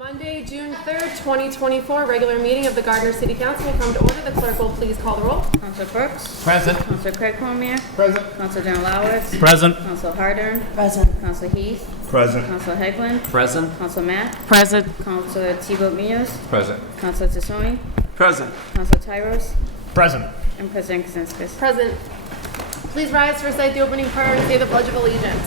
Monday, June 3rd, 2024, regular meeting of the Gardner City Council will come to order. The clerk will please call the roll. Council Brooks. Present. Council Craig Cormier. Present. Council John Lowitz. Present. Council Harder. Present. Council Heath. Present. Council Hegland. Present. Council Mack. Present. Council Thibault Munoz. Present. Council Tassoni. Present. Council Tyros. Present. And President Kaczynskis. Present. Please rise to recite the opening prayer and say the Pledge of Allegiance.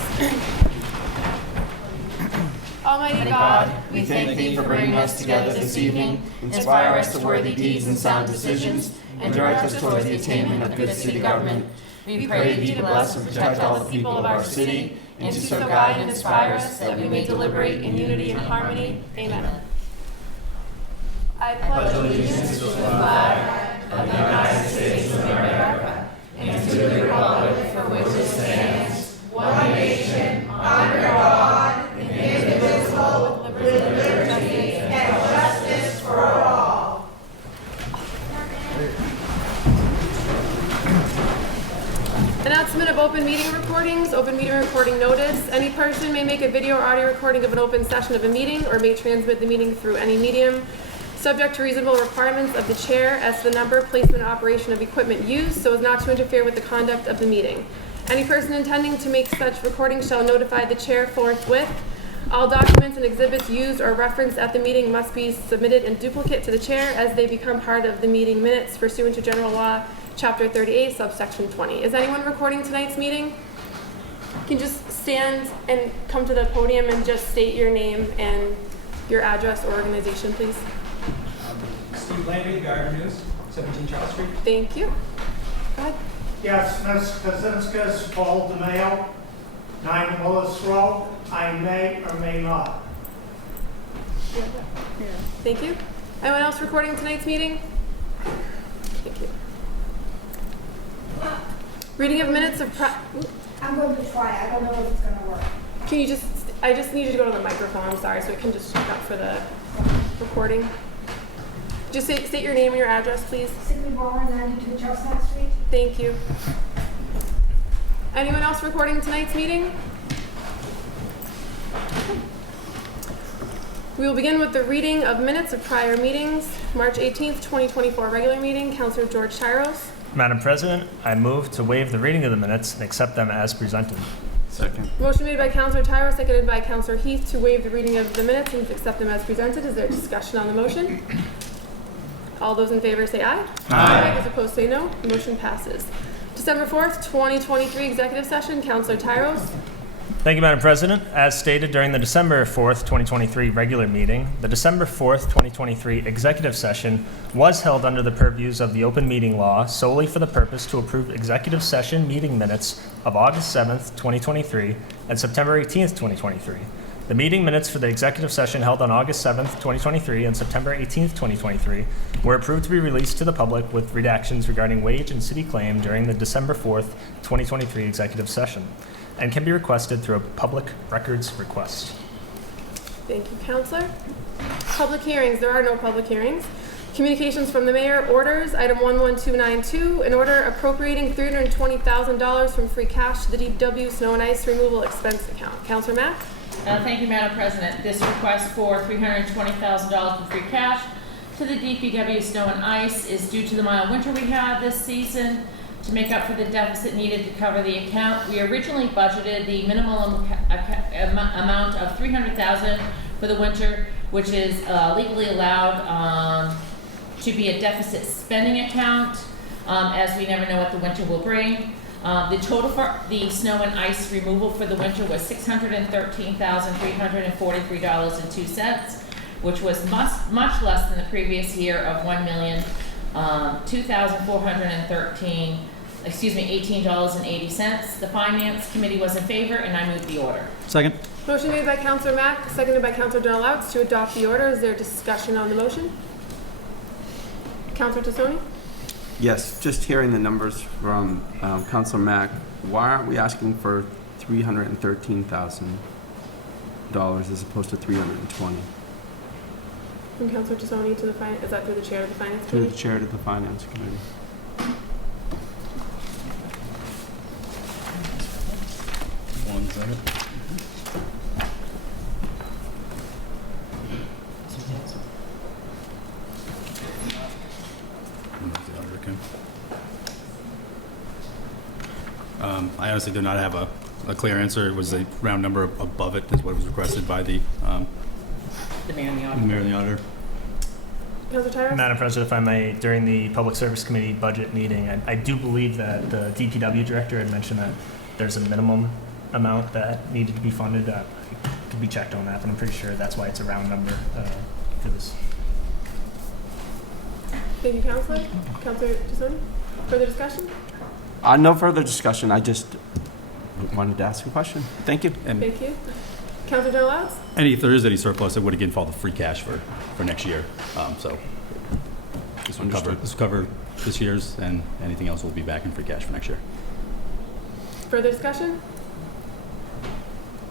Almighty God, we thank thee for bringing us together this evening. Inspire us to worthy deeds and sound decisions, and direct us towards the attainment of good city government. We pray thee to bless and protect all the people of our city, and to so guide and inspire us that we may deliberate in unity and harmony. Amen. I pledge Allegiance to the flag of the United States of America, and to the republic for which it stands, one nation, under God, indivisible, with liberty and justice for all. Announcement of open meeting recordings, open meeting recording notice. Any person may make a video or audio recording of an open session of a meeting or may transmit the meeting through any medium, subject to reasonable requirements of the chair as to the number, placement, and operation of equipment used so as not to interfere with the conduct of the meeting. Any person intending to make such recording shall notify the chair forthwith. All documents and exhibits used or referenced at the meeting must be submitted in duplicate to the chair as they become part of the meeting minutes pursuant to General Law, Chapter 38, Subsection 20. Is anyone recording tonight's meeting? You can just stand and come to the podium and just state your name and your address or organization, please. Steve Landry, Gardner News, 17 Charles Street. Thank you. Go ahead. Yes, Ms. Kaczynskis, Paul DeMayo, 9 Willis Road. I may or may not. Thank you. Anyone else recording tonight's meeting? Thank you. Reading of minutes of I'm going to try. I don't know if it's going to work. Can you just, I just need you to go to the microphone, I'm sorry, so it can just check up for the recording. Just state your name and your address, please. Sigley Barr, 92 Chestnut Street. Thank you. Anyone else recording tonight's meeting? We will begin with the reading of minutes of prior meetings. March 18th, 2024 regular meeting. Councilor George Chiros. Madam President, I move to waive the reading of the minutes and accept them as presented. Second. Motion made by Councilor Chiros, seconded by Councilor Heath to waive the reading of the minutes and accept them as presented. Is there discussion on the motion? All those in favor say aye. Aye. Those opposed say no. The motion passes. December 4th, 2023 executive session. Councilor Tyros. Thank you, Madam President. As stated during the December 4th, 2023 regular meeting, the December 4th, 2023 executive session was held under the purviews of the open meeting law solely for the purpose to approve executive session meeting minutes of August 7th, 2023 and September 18th, 2023. The meeting minutes for the executive session held on August 7th, 2023 and September 18th, 2023 were approved to be released to the public with redactions regarding wage and city claim during the December 4th, 2023 executive session and can be requested through a public records request. Thank you, Councilor. Public hearings. There are no public hearings. Communications from the mayor. Orders. Item 11292. An order appropriating $320,000 from free cash to the DPW snow and ice removal expense account. Councilor Mack. Thank you, Madam President. This request for $320,000 from free cash to the DPW snow and ice is due to the mild winter we had this season. To make up for the deficit needed to cover the account, we originally budgeted the minimum amount of $300,000 for the winter, which is legally allowed to be a deficit spending account, as we never know what the winter will bring. The total for the snow and ice removal for the winter was $613,343.02, which was much less than the previous year of $1,02,418.80. The Finance Committee was in favor, and I move the order. Second. Motion made by Councilor Mack, seconded by Councilor John Lowitz to adopt the order. Is there discussion on the motion? Councilor Tassoni. Yes, just hearing the numbers from Councilor Mack, why aren't we asking for $313,000 as opposed to $320,000? From Councilor Tassoni to the finance, is that through the chair of the Finance Through Committee? the chair to the Finance Committee. One second. I honestly do not have a clear answer. It was a round number above it is what was requested by the mayor and the auditor. mayor and the auditor. Councilor Tyros? Madam President, if I may, during the Public Service Committee budget meeting, I do believe that the DPW director had mentioned that there's a minimum amount that needed to be funded. It could be checked on that, but I'm pretty sure that's why it's a round number for this. Thank you, Councilor. Councilor Tassone? Further discussion? No further discussion. I just wanted to ask a question. Thank you. And Thank you. Councilor Donalds? if there is any surplus, it would again fall to free cash for next year. So this will cover this year's, and anything else will be back in free cash for next year. Further discussion?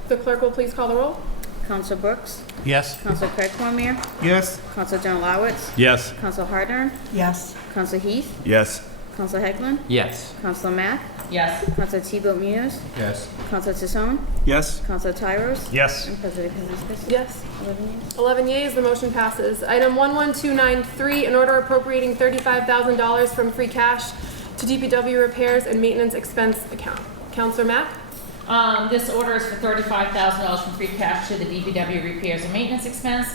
The clerk will please call the roll. Council Brooks? Yes. Council Craig Cormier? Yes. Council John Lawitz? Yes. Council Harder? Yes. Council Heath? Yes. Council Hegland? Yes. Council Mack? Yes. Council T-Bill Munoz? Yes. Council Tassone? Yes. Council Tyros? Yes. And President Kazanskas? Yes. 11 yeas. 11 yeas, the motion passes. Item 11293, an order appropriating $35,000 from free cash to DPW repairs and maintenance expense account. Councilor Mack? This order is for $35,000 from free cash to the DPW repairs and maintenance expense.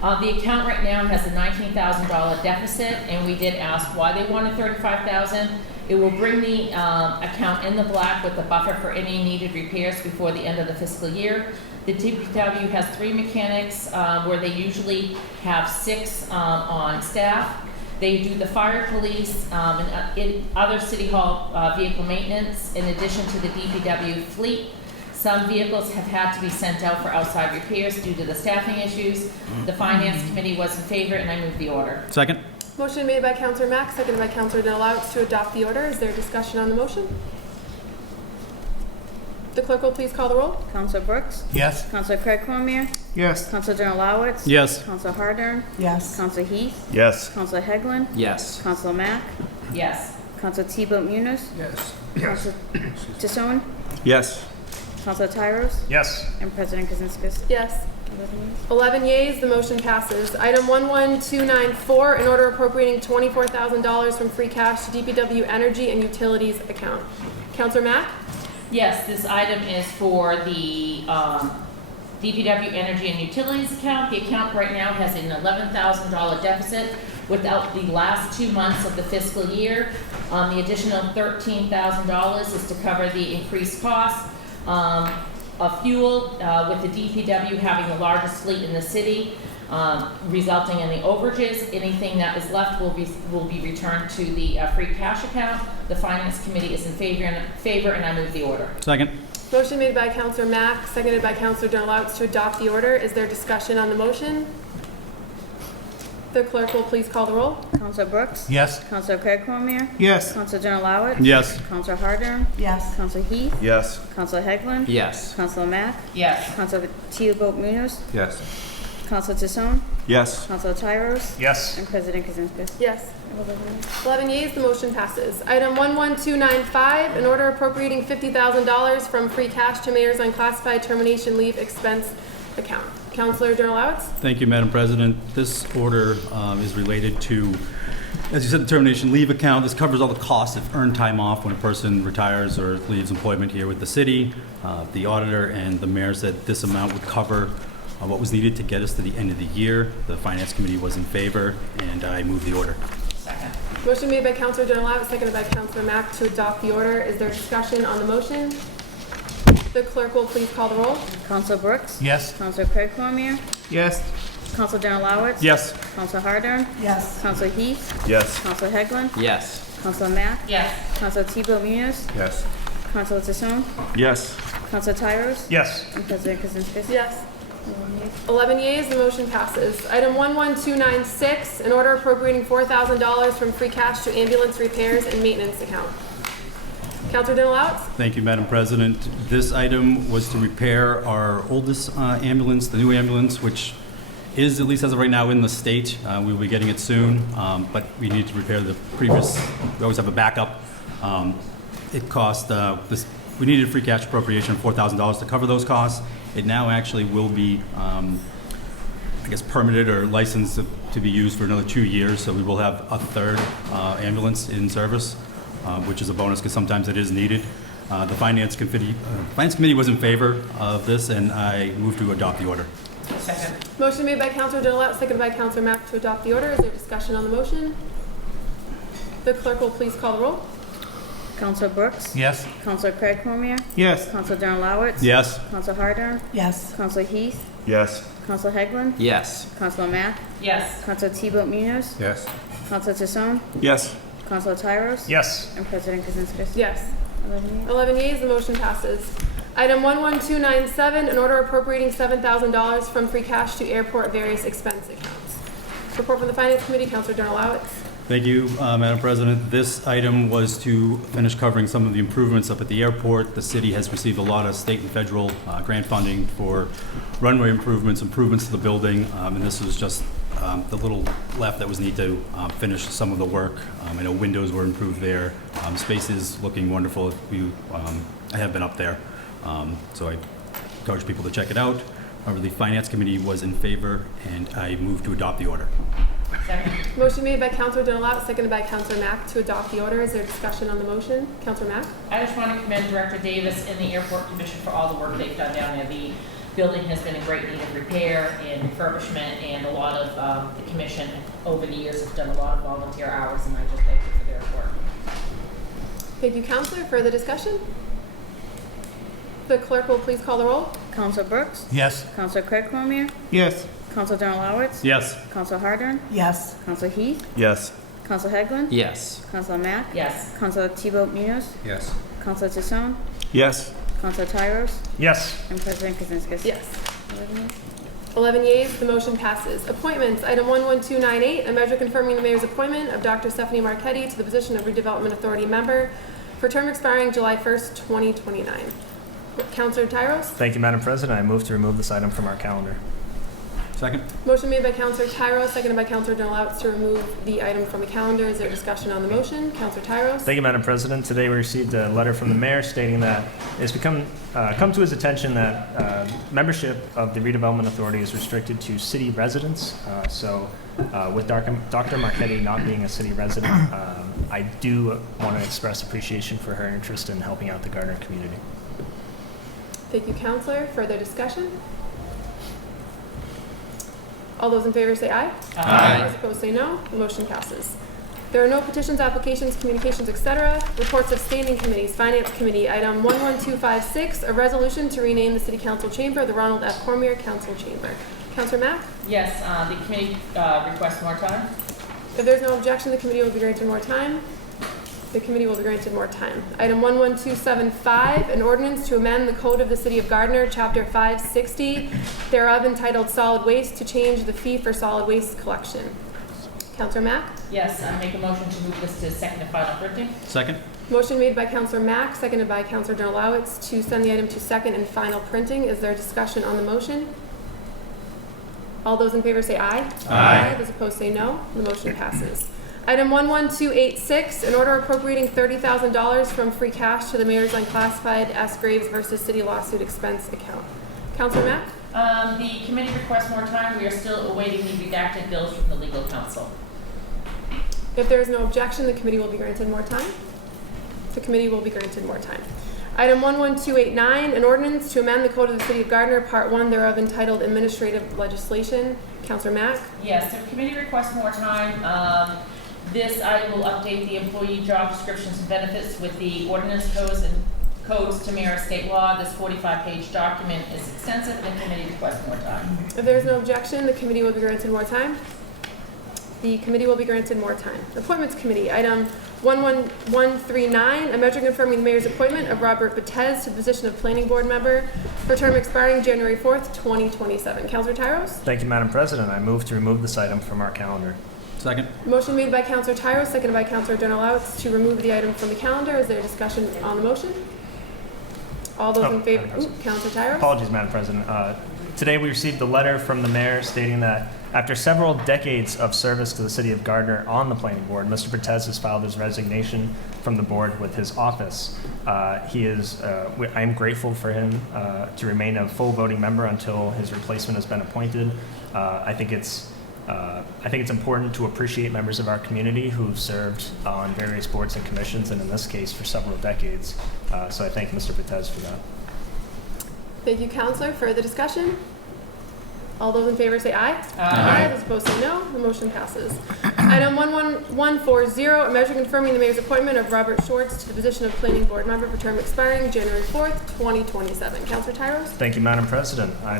The account right now has a $19,000 deficit, and we did ask why they wanted $35,000. It will bring the account in the black with a buffer for any needed repairs before the end of the fiscal year. The DPW has 3 mechanics where they usually have 6 on staff. They do the fire, police, and other city hall vehicle maintenance in addition to the DPW fleet. Some vehicles have had to be sent out for outside repairs due to the staffing issues. The Finance Committee was in favor, and I move the order. Second. Motion made by Councilor Mack, seconded by Councilor Donalds to adopt the order. Is there discussion on the motion? The clerk will please call the roll. Council Brooks? Yes. Council Craig Cormier? Yes. Council John Lawitz? Yes. Council Harder? Yes. Council Heath? Yes. Council Hegland? Yes. Council Mack? Yes. Council T-Bill Munoz? Yes. Council Tassone? Yes. Council Tyros? Yes. And President Kazanskas? Yes. 11 yeas. 11 yeas, the motion passes. Item 11294, an order appropriating $24,000 from free cash to DPW Energy and Utilities account. Councilor Mack? Yes, this item is for the DPW Energy and Utilities account. The account right now has an $11,000 deficit without the last 2 months of the fiscal year. The additional $13,000 is to cover the increased costs of fuel, with the DPW having the largest fleet in the city, resulting in the overages. Anything that is left will be returned to the free cash account. The Finance Committee is in favor, and I move the order. Second. Motion made by Councilor Mack, seconded by Councilor Donalds to adopt the order. Is there discussion on the motion? The clerk will please call the roll. Council Brooks? Yes. Council Craig Cormier? Yes. Council John Lawitz? Yes. Council Harder? Yes. Council Heath? Yes. Council Hegland? Yes. Council Mack? Yes. Council T-Bill Munoz? Yes. Council Tassone? Yes. Council Tyros? Yes. And President Kazanskas? Yes. 11 yeas. 11 yeas, the motion passes. Item 11295, an order appropriating $50,000 from free cash to mayor's unclassified termination leave expense account. Councilor Donalds? Thank you, Madam President. This order is related to, as you said, the termination leave account. This covers all the costs of earned time off when a person retires or leaves employment here with the city. The auditor and the mayor said this amount would cover what was needed to get us to the end of the year. The Finance Committee was in favor, and I move the order. Second. Motion made by Councilor Donalds, seconded by Councilor Mack to adopt the order. Is there discussion on the motion? The clerk will please call the roll. Council Brooks? Yes. Council Craig Cormier? Yes. Council John Lawitz? Yes. Council Harder? Yes. Council Heath? Yes. Council Hegland? Yes. Council Mack? Yes. Council T-Bill Munoz? Yes. Council Tassone? Yes. Council Tyros? Yes. And President Kazanskas? Yes. 11 yeas. 11 yeas, the motion passes. Item 11296, an order appropriating $4,000 from free cash to ambulance repairs and maintenance account. Councilor Donalds? Thank you, Madam President. This item was to repair our oldest ambulance, the new ambulance, which is, at least as of right now, in the state. We will be getting it soon, but we need to repair the previous. We always have a backup. It cost we needed a free cash appropriation of $4,000 to cover those costs. It now actually will be, I guess, permitted or licensed to be used for another 2 years. So we will have a third ambulance in service, which is a bonus because sometimes it is needed. The Finance Committee was in favor of this, and I move to adopt the order. Second. Motion made by Counselor Donat, seconded by Counselor Mack to adopt the order. Is there discussion on the motion? The clerk will please call the roll. Counselor Brooks? Yes. Counselor Craig Cormier? Yes. Counselor Darren Lowitz? Yes. Counselor Harder? Yes. Counselor Heath? Yes. Counselor Hegland? Yes. Counselor Mack? Yes. Counselor T-Boat Munoz? Yes. Counselor Tassone? Yes. Counselor Tyros? Yes. And President Kazinskas? Yes. 11 yeas. 11 yeas, the motion passes. Item 11297, an order appropriating $7,000 from free cash to airport various expense accounts. Report from the Finance Committee, Counselor Darren Lowitz. Thank you, Madam President. This item was to finish covering some of the improvements up at the airport. The city has received a lot of state and federal grant funding for runway improvements to the building, and this was just the little left that was needed to finish some of the work. I know windows were improved there. Space is looking wonderful. I have been up there, so I encourage people to check it out. However, the Finance Committee was in favor, and I move to adopt the order. Second. Motion made by Counselor Donat, seconded by Counselor Mack to adopt the order. Is there discussion on the motion? Counselor Mack? I just want to commend Director Davis and the Airport Commission for all the work they've done down there. The building has been in great need of repair and refurbishment, and a lot of the commission over the years has done a lot of volunteer hours, and I just thank you for their work. Thank you, Counselor. Further discussion? The clerk will please call the roll. Counselor Brooks? Yes. Counselor Craig Cormier? Yes. Counselor Darren Lowitz? Yes. Counselor Harder? Yes. Counselor Heath? Yes. Counselor Hegland? Yes. Counselor Mack? Yes. Counselor T-Boat Munoz? Yes. Counselor Tassone? Yes. Counselor Tyros? Yes. And President Kazinskas? Yes. 11 yeas. 11 yeas, the motion passes. Appointments, item 11298, a measure confirming the mayor's appointment of Dr. Stephanie Marchetti to the position of Redevelopment Authority member for term expiring July 1st, 2029. Counselor Tyros? Thank you, Madam President. I move to remove this item from our calendar. Second? Motion made by Counselor Tyros, seconded by Counselor Donat to remove the item from the calendar. Is there discussion on the motion? Counselor Tyros? Thank you, Madam President. Today we received a letter from the mayor stating that it's come to his attention that membership of the Redevelopment Authority is restricted to city residents. With Dr. Marchetti not being a city resident, I do want to express appreciation for her interest in helping out the Gardner community. Thank you, Counselor. Further discussion? All those in favor say aye. Aye. Those opposed say no. The motion passes. There are no petitions, applications, communications, etc. Reports of standing committees. Finance Committee, item 11256, a resolution to rename the City Council Chamber the Ronald F. Cormier Council Chamber. Counselor Mack? Yes, the committee requests more time. If there's no objection, the committee will be granted more time. The committee will be granted more time. Item 11275, an ordinance to amend the Code of the City of Gardner, Chapter 560, thereof entitled Solid Waste, to change the fee for solid waste collection. Counselor Mack? Yes, I make a motion to move this to second and final printing. Second? Motion made by Counselor Mack, seconded by Counselor Darren Lowitz to send the item to second and final printing. Is there discussion on the motion? All those in favor say aye. Aye. Those opposed say no. The motion passes. Item 11286, an order appropriating $30,000 from free cash to the mayor's unclassified S. Graves versus City lawsuit expense account. Counselor Mack? The committee requests more time. We are still awaiting the redacted bills from the legal counsel. If there is no objection, the committee will be granted more time. The committee will be granted more time. Item 11289, an ordinance to amend the Code of the City of Gardner, Part 1 thereof entitled Administrative Legislation. Counselor Mack? Yes, the committee requests more time. This item will update the employee job descriptions and benefits with the ordinance codes to mirror state law. This 45-page document is extensive, and the committee requests more time. If there is no objection, the committee will be granted more time. The committee will be granted more time. Appointments Committee, item 11139, a measure confirming the mayor's appointment of Robert Betez to the position of Planning Board member for term expiring January 4th, 2027. Counselor Tyros? Thank you, Madam President. I move to remove this item from our calendar. Second? Motion made by Counselor Tyros, seconded by Counselor Donat to remove the item from the calendar. Is there discussion on the motion? All those in favor? Madam President. Counselor Tyros? Apologies, Madam President. Today we received a letter from the mayor stating that after several decades of service to the city of Gardner on the planning board, Mr. Betez has filed his resignation from the board with his office. I am grateful for him to remain a full voting member until his replacement has been appointed. I think it's important to appreciate members of our community who've served on various boards and commissions, and in this case for several decades. So I thank Mr. Patez for that. Thank you, Counselor. Further discussion? All those in favor say aye. Aye. Those opposed say no. The motion passes. Item 11140, a measure confirming the mayor's appointment of Robert Schwartz to the position of planning board member for term expiring January 4th, 2027. Counselor Tyros? Thank you, Madam President. I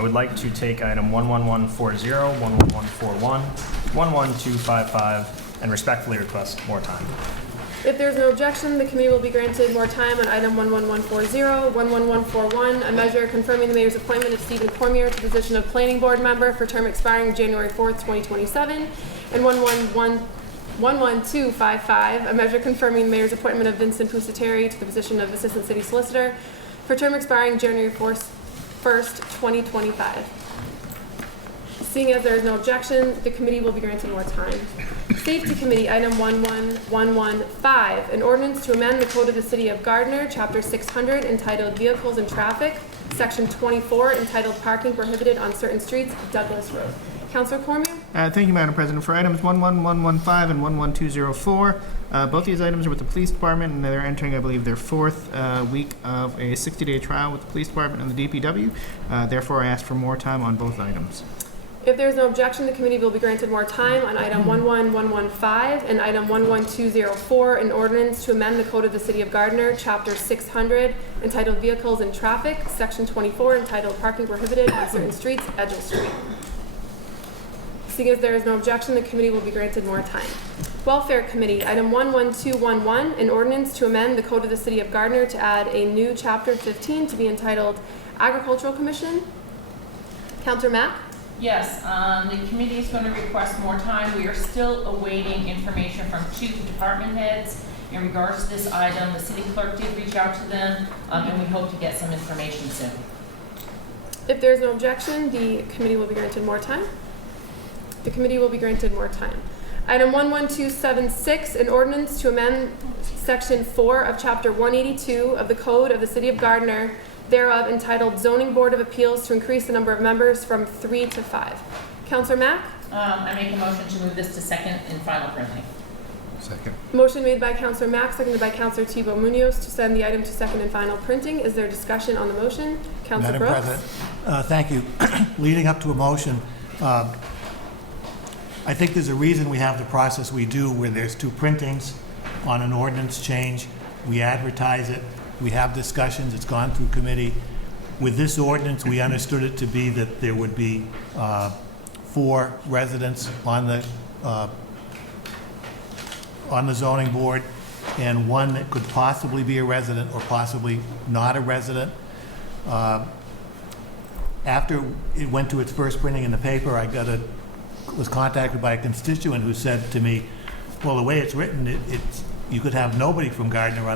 would like to take item 11140, 11141, 11255, and respectfully request more time. If there's no objection, the committee will be granted more time on item 11140, 11141, a measure confirming the mayor's appointment of Stephen Cormier to the position of planning board member for term expiring January 4th, 2027, and 11255, a measure confirming the mayor's appointment of Vincent Pusateri to the position of assistant city solicitor for term expiring January 1st, 2025. Seeing as there is no objection, the committee will be granted more time. Safety Committee, item 11115, an ordinance to amend the Code of the City of Gardner, Chapter 600, entitled Vehicles and Traffic, Section 24, entitled Parking Prohibited on Certain Streets, Douglas Road. Councilor Cormier? Thank you, Madam President. For items 11115 and 11204, both these items are with the police department, and they're entering, I believe, their fourth week of a 60-day trial with the police department and the DPW. Therefore, I ask for more time on both items. If there is no objection, the committee will be granted more time on item 11115 and item 11204, an ordinance to amend the Code of the City of Gardner, Chapter 600, entitled Vehicles and Traffic, Section 24, entitled Parking Prohibited on Certain Streets, Edgell Street. Seeing as there is no objection, the committee will be granted more time. Welfare Committee, item 11211, an ordinance to amend the Code of the City of Gardner to add a new Chapter 15 to be entitled Agricultural Commission. Councilor Mack? Yes, the committee is going to request more time. We are still awaiting information from two department heads in regards to this item. The city clerk did reach out to them, and we hope to get some information soon. If there is no objection, the committee will be granted more time. The committee will be granted more time. Item 11276, an ordinance to amend Section 4 of Chapter 182 of the Code of the City of Gardner, thereof entitled Zoning Board of Appeals, to increase the number of members from 3 to 5. Councilor Mack? I make a motion to move this to second and final printing. Second. Motion made by Councilor Mack, seconded by Councilor Thibault Munoz to send the item to second and final printing. Is there discussion on the motion? Councilor Madam Brooks? President, thank you. Leading up to a motion, I think there's a reason we have the process we do where there's two printings on an ordinance change. We advertise it. We have discussions. It's gone through committee. With this ordinance, we understood it to be that there would be 4 residents on the zoning board, and 1 that could possibly be a resident or possibly not a resident. After it went to its first printing in the paper, was contacted by a constituent who said to me, well, the way it's written, you could have nobody from Gardner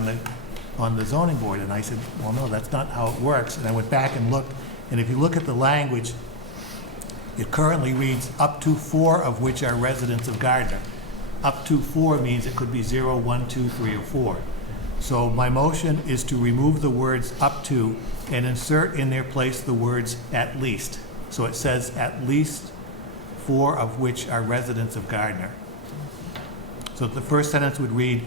on the zoning board. And I said, well, no, that's not how it works. And I went back and looked, and if you look at the language, it currently reads up to 4 of which are residents of Gardner. Up to 4 means it could be 0, 1, 2, 3, or 4. So my motion is to remove the words up to and insert in their place the words at least. So it says at least 4 of which are residents of Gardner. So the first sentence would read,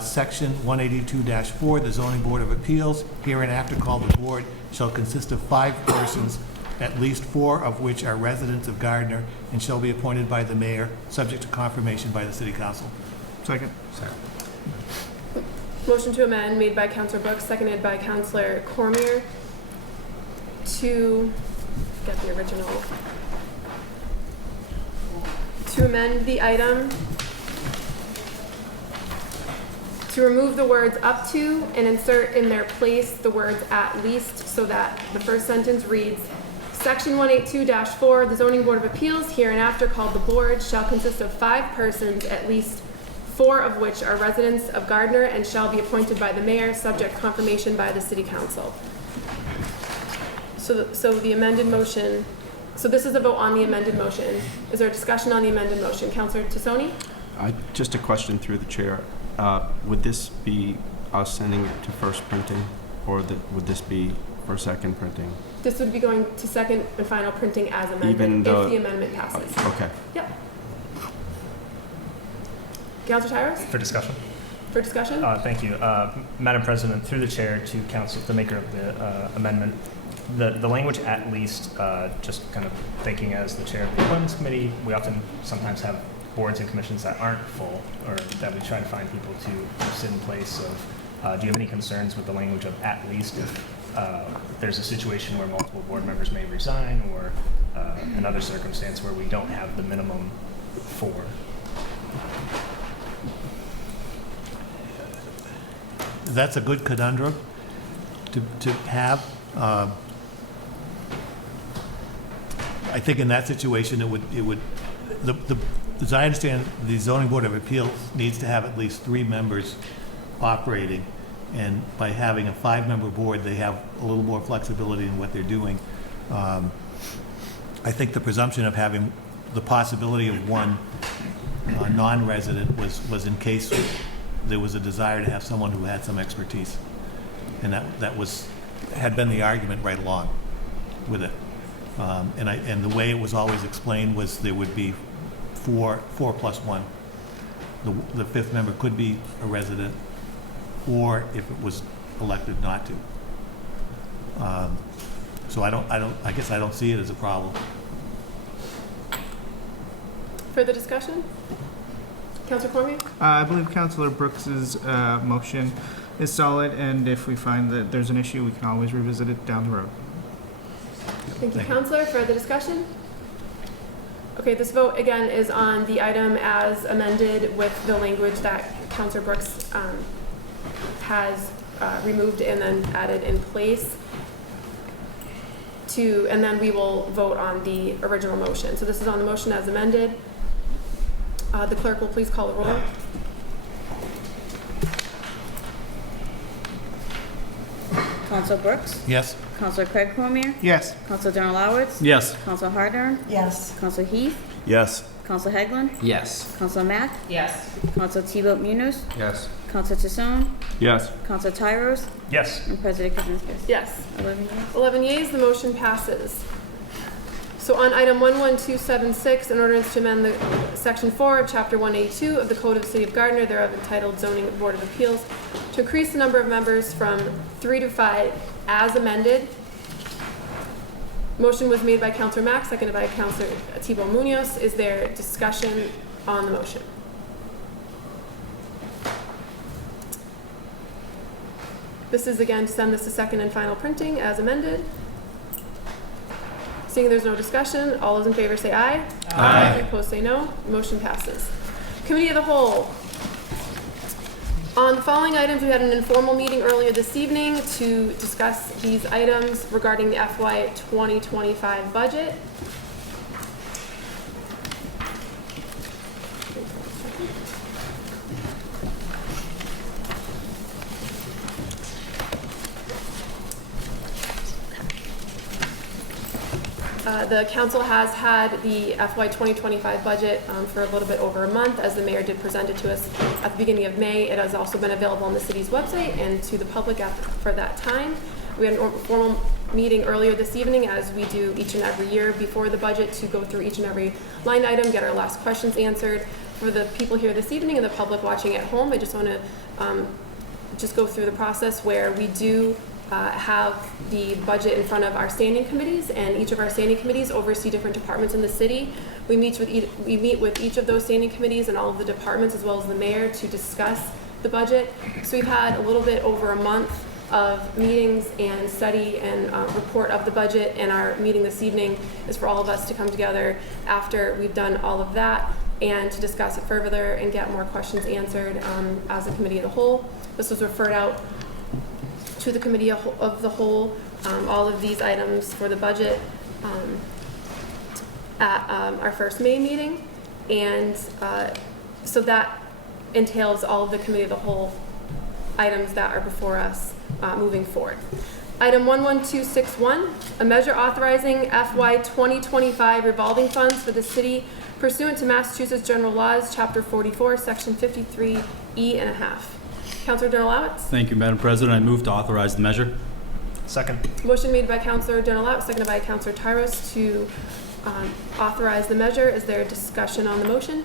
Section 182-4, the Zoning Board of Appeals, hereinafter called the board, shall consist of 5 persons, at least 4 of which are residents of Gardner, and shall be appointed by the mayor, subject to confirmation by the city council. Second. Motion to amend made by Councilor Brooks, seconded by Councilor Cormier to get the original. To amend the item to remove the words up to and insert in their place the words at least, so that the first sentence reads, Section 182-4, the Zoning Board of Appeals, hereinafter called the board, shall consist of 5 persons, at least 4 of which are residents of Gardner, and shall be appointed by the mayor, subject to confirmation by the city council. So the amended motion, so this is a vote on the amended motion. Is there a discussion on the amended motion? Councilor Tassoni? Just a question through the chair. Would this be us sending it to first printing, or would this be for second printing? This would be going to second and final printing as amended, Even though, if the amendment passes. Okay. Yep. Councilor Tyros? For discussion. for discussion? Thank you. Madam President, through the chair to council, the maker of the amendment, the language "at least," just kind of thinking as the chair of the Appointments Committee, we often sometimes have boards and commissions that aren't full, or that we try to find people to sit in place of. Do you have any concerns with the language of "at least" if there's a situation where multiple board members may resign, or another circumstance where we don't have the minimum 4? That's a good conundrum to have. I think in that situation, it would, as I understand, the zoning board of appeals needs to have at least 3 members operating. And by having a 5-member board, they have a little more flexibility in what they're doing. I think the presumption of having the possibility of one non-resident was in case there was a desire to have someone who had some expertise. And that had been the argument right along with it. And the way it was always explained was there would be 4 plus 1. The 5th member could be a resident, or if it was elected not to. So I guess I don't see it as a problem. Further discussion? Councilor Cormier? I believe Councilor Brooks's motion is solid, and if we find that there's an issue, we can always revisit it down the road. Thank you, Councilor. Further discussion? Okay, this vote again is on the item as amended with the language that Councilor Brooks has removed and then added in place. And then we will vote on the original motion. So this is on the motion as amended. The clerk will please call the roll. Council Brooks? Yes? Councilor Craig Cormier? Yes. Councilor Donald-Lowitz? Yes. Councilor Hardern? Yes. Councilor Heath? Yes. Councilor Hegland? Yes. Councilor Mack? Yes. Councilor Thibault Munoz? Yes. Councilor Tassone? Yes. Councilor Tyros? Yes. And President Kaczynski. Yes. 11 yes. 11 yeas, the motion passes. So on item 11276, an ordinance to amend the section 4 of chapter 182 of the Code of the City of Gardner, thereof entitled Zoning Board of Appeals, to increase the number of members from 3 to 5 as amended. Motion was made by Councilor Mack, seconded by Councilor Thibault Munoz. Is there discussion on the motion? This is again to send this to second and final printing as amended. Seeing there's no discussion, all those in favor say aye. Aye. Opposed say no. Motion passes. Committee of the Whole. On the following items, we had an informal meeting earlier this evening to discuss these items regarding the FY 2025 budget. The council has had the FY 2025 budget for a little bit over a month, as the mayor did present it to us at the beginning of May. It has also been available on the city's website and to the public for that time. We had a formal meeting earlier this evening, as we do each and every year before the budget, to go through each and every line item, get our last questions answered. For the people here this evening and the public watching at home, I just want to just go through the process where we do have the budget in front of our standing committees, and each of our standing committees oversee different departments in the city. We meet with each of those standing committees and all of the departments, as well as the mayor, to discuss the budget. So we've had a little bit over a month of meetings and study and report of the budget, and our meeting this evening is for all of us to come together after we've done all of that and to discuss it further and get more questions answered as a committee of the whole. This was referred out to the committee of the whole, all of these items for the budget at our first May meeting, and so that entails all of the committee of the whole items that are before us moving forward. Item 11261, a measure authorizing FY 2025 revolving funds for the city pursuant to Massachusetts General Laws, Chapter 44, Section 53E and a half. Councilor Donald-Lowitz? Thank you, Madam President. I move to authorize the measure. Second. Motion made by Councilor Donald-Lowitz, seconded by Councilor Tyros to authorize the measure. Is there a discussion on the motion?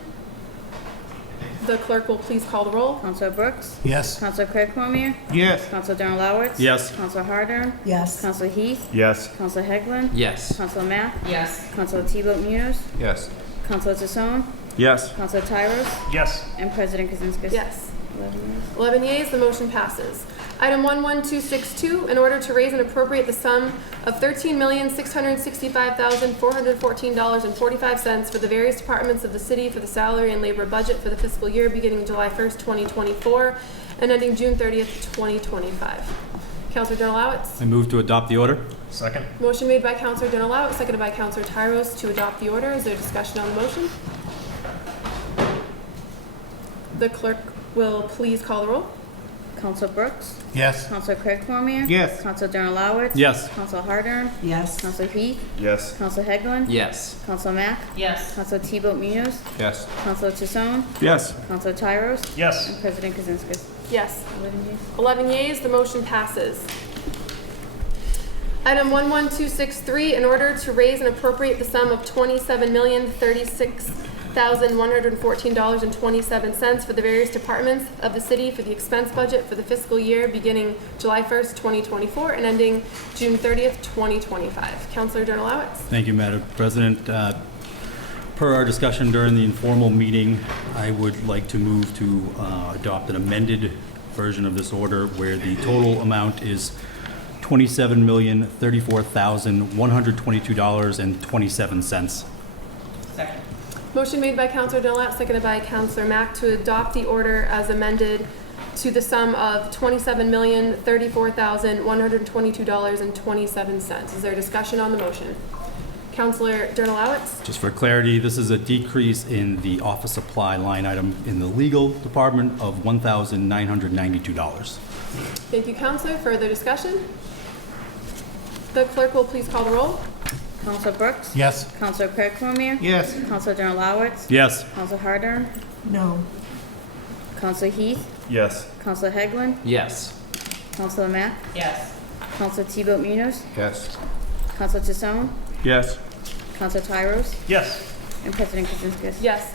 The clerk will please call the roll. Counselor Brooks? Yes. Counselor Craig Cormier? Yes. Counselor Darren Lowitz? Yes. Counselor Harder? Yes. Counselor Heath? Yes. Counselor Hegland? Yes. Counselor Mack? Yes. Counselor T-Boat Munoz? Yes. Counselor Tassone? Yes. Counselor Tyros? Yes. And President Kazinskas? Yes. 11 yeas. 11 yeas, the motion passes. Item 11262, in order to raise and appropriate the sum of $13,665,414.45 for the various departments of the city for the salary and labor budget for the fiscal year beginning July 1st, 2024, and ending June 30th, 2025. Counselor Donalawitz? I move to adopt the order. Second. Motion made by Counselor Donalawitz, seconded by Counselor Tyros to adopt the order. Is there discussion on the motion? The clerk will please call the roll. Counselor Brooks? Yes. Counselor Craig Cormier? Yes. Counselor Darren Lowitz? Yes. Counselor Harder? Yes. Counselor Heath? Yes. Counselor Hegland? Yes. Counselor Mack? Yes. Counselor T-Boat Munoz? Yes. Counselor Tassone? Yes. Counselor Tyros? Yes. And President Kazinskas? Yes. 11 yeas. 11 yeas, the motion passes. Item 11263, in order to raise and appropriate the sum of $27,036,114.27 for the various departments of the city for the expense budget for the fiscal year beginning July 1st, 2024 and ending June 30th, 2025. Counselor Donalawitz? Thank you, Madam President. Per our discussion during the informal meeting, I would like to move to adopt an amended version of this order where the total amount is $27,034,122.27. Second. Motion made by Counselor Donalawitz, seconded by Counselor Mack to adopt the order as amended to the sum of $27,034,122.27. Is there discussion on the motion? Counselor Donalawitz? Just for clarity, this is a decrease in the office supply line item in the legal department of $1,992. Thank you, Counselor. Further discussion? The clerk will please call the roll. Counselor Brooks? Yes. Counselor Craig Cormier? Yes. Counselor Darren Lowitz? Yes. Counselor Harder? No. Counselor Heath? Yes. Counselor Hegland? Yes. Counselor Mack? Yes. Counselor T-Boat Munoz? Yes. Counselor Tassone? Yes. Counselor Tyros? Yes. And President Kazinskas? Yes.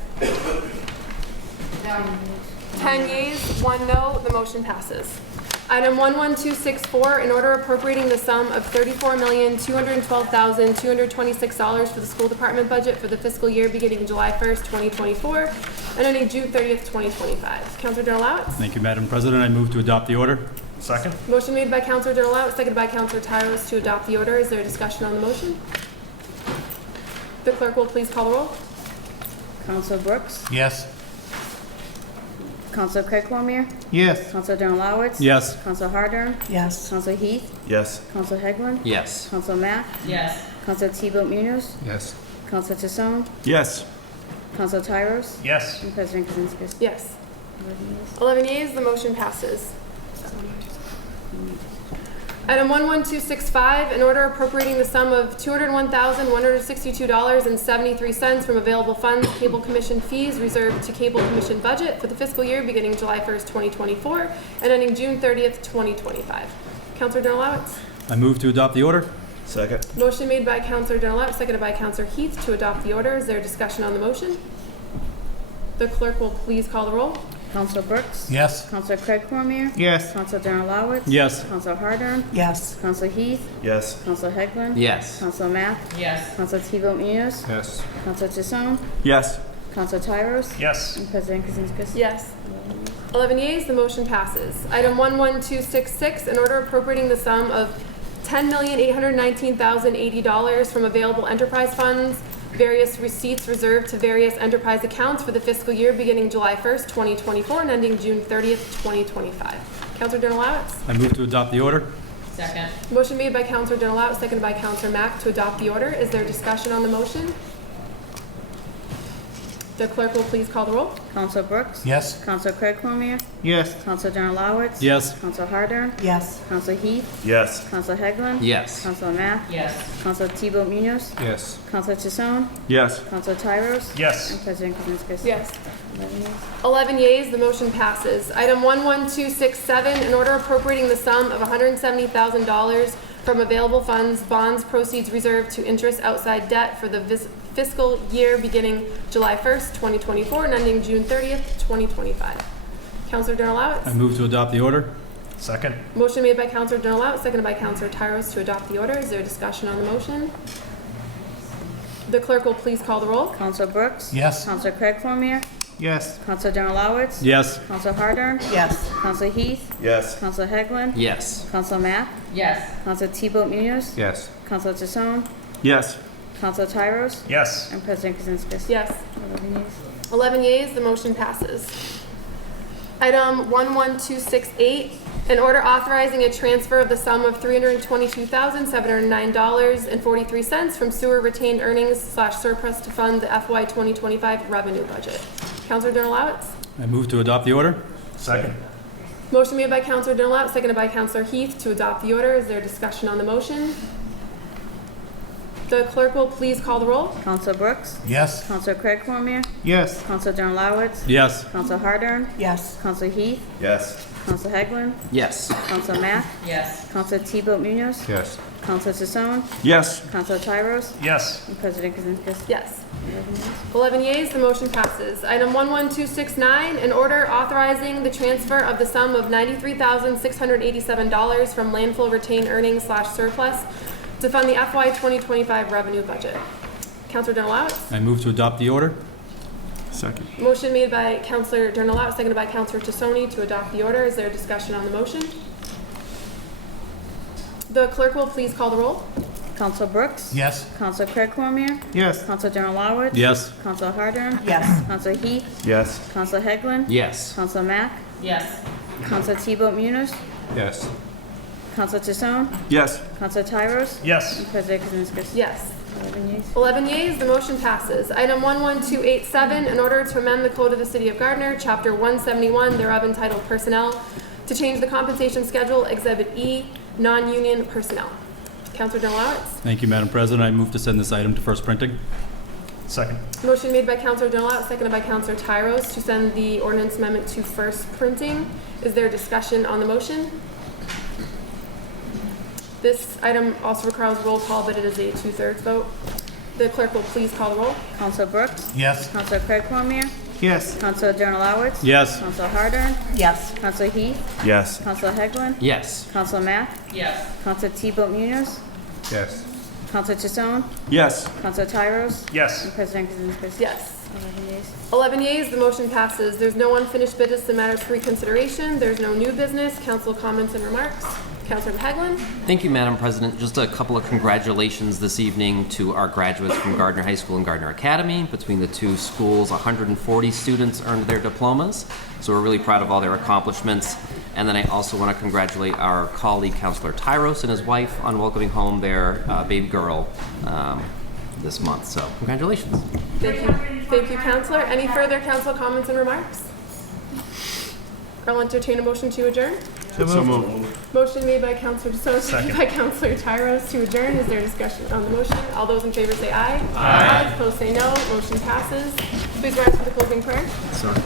10 yeas, 1 no, the motion passes. Item 11264, in order appropriating the sum of $34,212,226 for the school department budget for the fiscal year beginning July 1st, 2024, and ending June 30th, 2025. Counselor Donalawitz? Thank you, Madam President. I move to adopt the order. Second. Motion made by Counselor Donalawitz, seconded by Counselor Tyros to adopt the order. Is there a discussion on the motion? The clerk will please call the roll. Counselor Brooks? Yes. Counselor Craig Cormier? Yes. Counselor Darren Lowitz? Yes. Counselor Harder? Yes. Counselor Heath? Yes. Counselor Hegland? Yes. Counselor Mack? Yes. Counselor T-Boat Munoz? Yes. Counselor Tassone? Yes. Counselor Tyros? Yes. And President Kazinskas? Yes. 11 yeas. 11 yeas, the motion passes. Item 11265, in order appropriating the sum of $201,162.73 from available funds, cable commission fees reserved to cable commission budget for the fiscal year beginning July 1st, 2024, and ending June 30th, 2025. Counselor Donalawitz? I move to adopt the order. Second. Motion made by Counselor Donalawitz, seconded by Counselor Heath to adopt the order. Is there discussion on the motion? The clerk will please call the roll. Counselor Brooks? Yes. Counselor Craig Cormier? Yes. Counselor Darren Lowitz? Yes. Counselor Harder? Yes. Counselor Heath? Yes. Counselor Hegland? Yes. Counselor Mack? Yes. Counselor T-Boat Munoz? Yes. Counselor Tassone? Yes. Counselor Tyros? Yes. And President Kazinskas? Yes. 11 yeas, the motion passes. Item 11266, in order appropriating the sum of $10,819,080 from available enterprise funds, various receipts reserved to various enterprise accounts for the fiscal year beginning July 1st, 2024 and ending June 30th, 2025. Counselor Donalawitz? I move to adopt the order. Second. Motion made by Counselor Donalawitz, seconded by Counselor Mack to adopt the order. Is there discussion on the motion? The clerk will please call the roll. Counselor Brooks? Yes. Counselor Craig Cormier? Yes. Counselor Darren Lowitz? Yes. Counselor Harder? Yes. Counselor Heath? Yes. Counselor Hegland? Yes. Counselor Mack? Yes. Counselor T-Boat Munoz? Yes. Counselor Tassone? Yes. Counselor Tyros? Yes. And President Kazinskas? Yes. 11 yeas. 11 yeas, the motion passes. Item 11267, in order appropriating the sum of $170,000 from available funds, bonds, proceeds reserved to interest outside debt for the fiscal year beginning July 1st, 2024 and ending June 30th, 2025. Counselor Donalawitz? I move to adopt the order. Second. Motion made by Counselor Donalawitz, seconded by Counselor Tyros to adopt the order. Is there discussion on the motion? The clerk will please call the roll. Counselor Brooks? Yes. Counselor Craig Cormier? Yes. Counselor Donalawitz? Yes. Counselor Hardern? Yes. Counselor Heath? Yes. Counselor Hegland? Yes. Counselor Mack? Yes. Counselor T-Boat Munoz? Yes. Counselor Tassone? Yes. Counselor Tyros? Yes. And President Kazinskas? Yes. 11 yeas. 11 yeas, the motion passes. Item 11268, an order authorizing a transfer of the sum of $322,709.43 from sewer retained earnings / surplus to fund the FY 2025 revenue budget. Counselor Donalawitz? I move to adopt the order. Second. Motion made by Counselor Donalawitz, seconded by Counselor Heath to adopt the order. Is there discussion on the motion? The clerk will please call the roll. Counselor Brooks? Yes. Counselor Craig Cormier? Yes. Counselor Donalawitz? Yes. Counselor Hardern? Yes. Counselor Heath? Yes. Counselor Hegland? Yes. Counselor Mack? Yes. Counselor T-Boat Munoz? Yes. Counselor Tassone? Yes. Counselor Tyros? Yes. And President Kazinskas? Yes. 11 yeas. 11 yeas, the motion passes. Item 11269, an order authorizing the transfer of the sum of $93,687 from landfill retained earnings / surplus to fund the FY 2025 revenue budget. Counselor Donalawitz? I move to adopt the order. Second. Motion made by Counselor Donalawitz, seconded by Counselor Tassone to adopt the order. Is there discussion on the motion? The clerk will please call the roll. Counselor Brooks? Yes. Counselor Craig Cormier? Yes. Counselor Donalawitz? Yes. Counselor Hardern? Yes. Counselor Heath? Yes. Counselor Hegland? Yes. Counselor Mack? Yes. Counselor T-Boat Munoz? Yes. Counselor Tassone? Yes. Counselor Tyros? Yes. And President Kazinskas? Yes. 11 yeas. 11 yeas, the motion passes. Item 11287, in order to amend the Code of the City of Gardner, Chapter 171, thereof entitled Personnel, to change the compensation schedule, Exhibit E, non-union personnel. Counselor Donalawitz? Thank you, Madam President. I move to send this item to first printing. Second. Motion made by Counselor Donalawitz, seconded by Counselor Tyros to send the ordinance amendment to first printing. Is there discussion on the motion? This item also requires roll call, but it is a 2/3 vote. The clerk will please call the roll. Counselor Brooks? Yes. Counselor Craig Cormier? Yes. Counselor Donalawitz? Yes. Counselor Hardern? Yes. Counselor Heath? Yes. Counselor Hegland? Yes. Counselor Mack? Yes. Counselor T-Boat Munoz? Yes. Counselor Tassone? Yes. Counselor Tyros? Yes. And President Kazinskas? Yes. 11 yeas. 11 yeas, the motion passes. There's no unfinished business and matters for reconsideration. There's no new business. Council comments and remarks. Councilor Hegland? Thank you, Madam President. Just a couple of congratulations this evening to our graduates from Gardner High School and Gardner Academy. Between the two schools, 140 students earned their diplomas. So we're really proud of all their accomplishments. And then I also want to congratulate our colleague, Councilor Tyros, and his wife on welcoming home their baby girl this month. So congratulations. Thank you. Thank you, Councilor. Any further council comments and remarks? I'll entertain a motion to adjourn. So moved. Motion made by Councilor DeSoto, seconded Second. by Councilor Tyros to adjourn. Is there discussion on the motion? All those in favor say aye. Aye. Opposed say no. Motion passes. Please rise for the closing prayer. Sorry.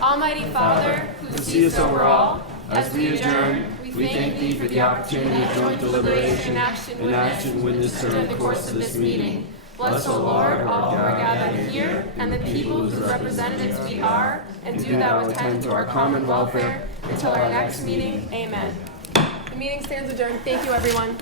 Almighty Father, who sees over all, as we adjourn, we thank Thee for the opportunity of joint deliberation and action witnessed during the course of this meeting. Bless, O Lord, all who are gathered here, and the people whose representatives we are, and do Thou attend to our common welfare until our next meeting. Amen. The meeting stands adjourned. Thank you, everyone.